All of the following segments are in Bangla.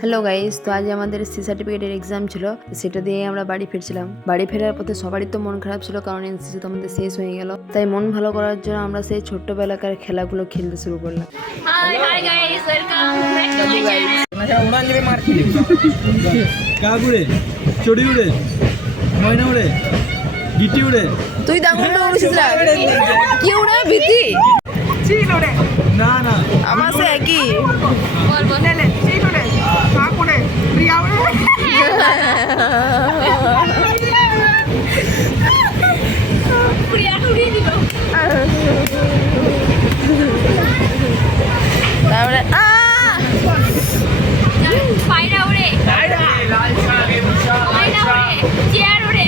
হ্যালো গাইস, তো আজ আমাদের সি সার্টিফিকেটের এক্সাম ছিল, সেটা দিয়ে আমরা বাড়ি ফিরছিলাম। বাড়ি ফেরার পথে সবারই তো মন খারাপ ছিল, কারণ এনসিসি তো আমাদের শেষ হয়ে গেল। তাই মন ভালো করার জন্য আমরা সেই ছোট্টবেলাকার খেলাগুলো খেলতে শুরু করলাম। Hi guys, welcome back to my channel. কাক উড়ে, চড়ি উড়ে, ময়না উড়ে, গিটি উড়ে, তুই দাঙ্গুল উড়েছিস না? কি উড়ে? ভীতি? না না আমার সে একই। তারপরে পায়রা উড়ে, ময়না উড়ে, চেয়ার উড়ে।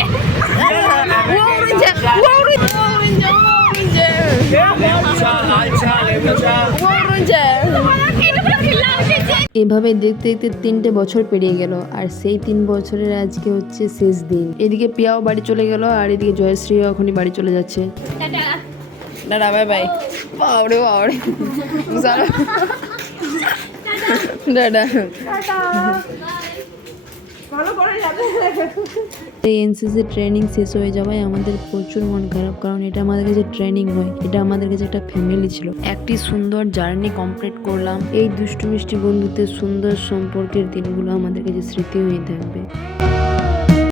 এভাবে দেখতে দেখতে 3টে বছর পেরিয়ে গেল, আর সেই 3 বছরের আজকে হচ্ছে শেষ দিন। এদিকে পিয়াও বাড়ি চলে গেল, আর এদিকে জয়শ্রীও এখনই বাড়ি চলে যাচ্ছে। টাটা। দাদা বাই বাই। বাবরে বাবরে দাদা এই এনসিসি ট্রেনিং শেষ হয়ে যাওয়ায় আমাদের প্রচুর মন খারাপ, কারণ এটা আমাদের কাছে ট্রেনিং নয়, এটা আমাদের কাছে একটা ফ্যামিলি ছিল। একটি সুন্দর জার্নি কমপ্লিট করলাম। এই দুষ্টু মিষ্টি বন্ধুত্বের সুন্দর সম্পর্কের দিনগুলো আমাদের কাছে স্মৃতি হয়ে থাকবে।